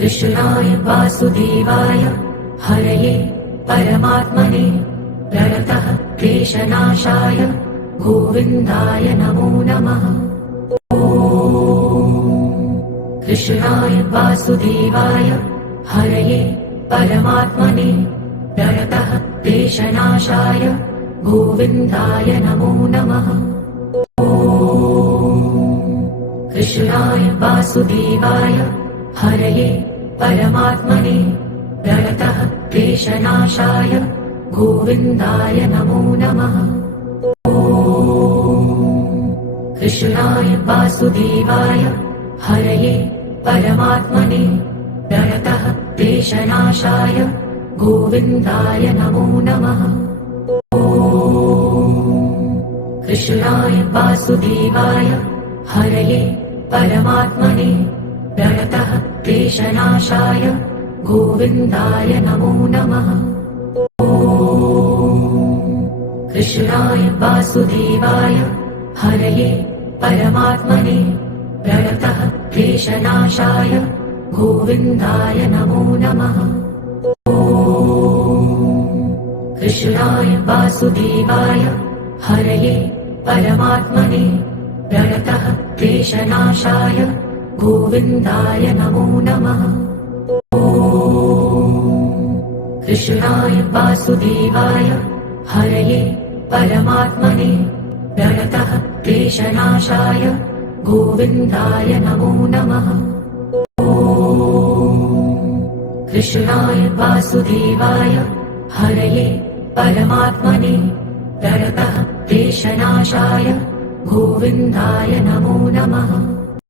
कृष्णाय वासुदेवाय हरये परमात्मने प्रणतः क्लेशनाशाय गोविन्दाय नमो नमः। कृष्णाय वासुदेवाय हरये परमात्मने प्रणतः क्लेशनाशाय गोविन्दाय नमो नमः। कृष्णाय वासुदेवाय हरये परमात्मने प्रणतः क्लेशनाशाय गोविन्दाय नमो नमः। कृष्णाय वासुदेवाय हरये परमात्मने प्रणतः क्लेशनाशाय गोविन्दाय नमो नमः। कृष्णाय वासुदेवाय हरये परमात्मने प्रणतः क्लेशनाशाय गोविन्दाय नमो नमः। कृष्णाय वासुदेवाय हरये परमात्मने प्रणतः क्लेशनाशाय गोविन्दाय नमो नमः। कृष्णाय वासुदेवाय हरये परमात्मने प्रणतः क्लेशनाशाय गोविन्दाय नमो नमः। कृष्णाय वासुदेवाय हरये परमात्मने प्रणतः क्लेशनाशाय गोविन्दाय नमो नमः। कृष्णाय वासुदेवाय हरये परमात्मने प्रणतः क्लेशनाशाय गोविन्दाय नमो नमः।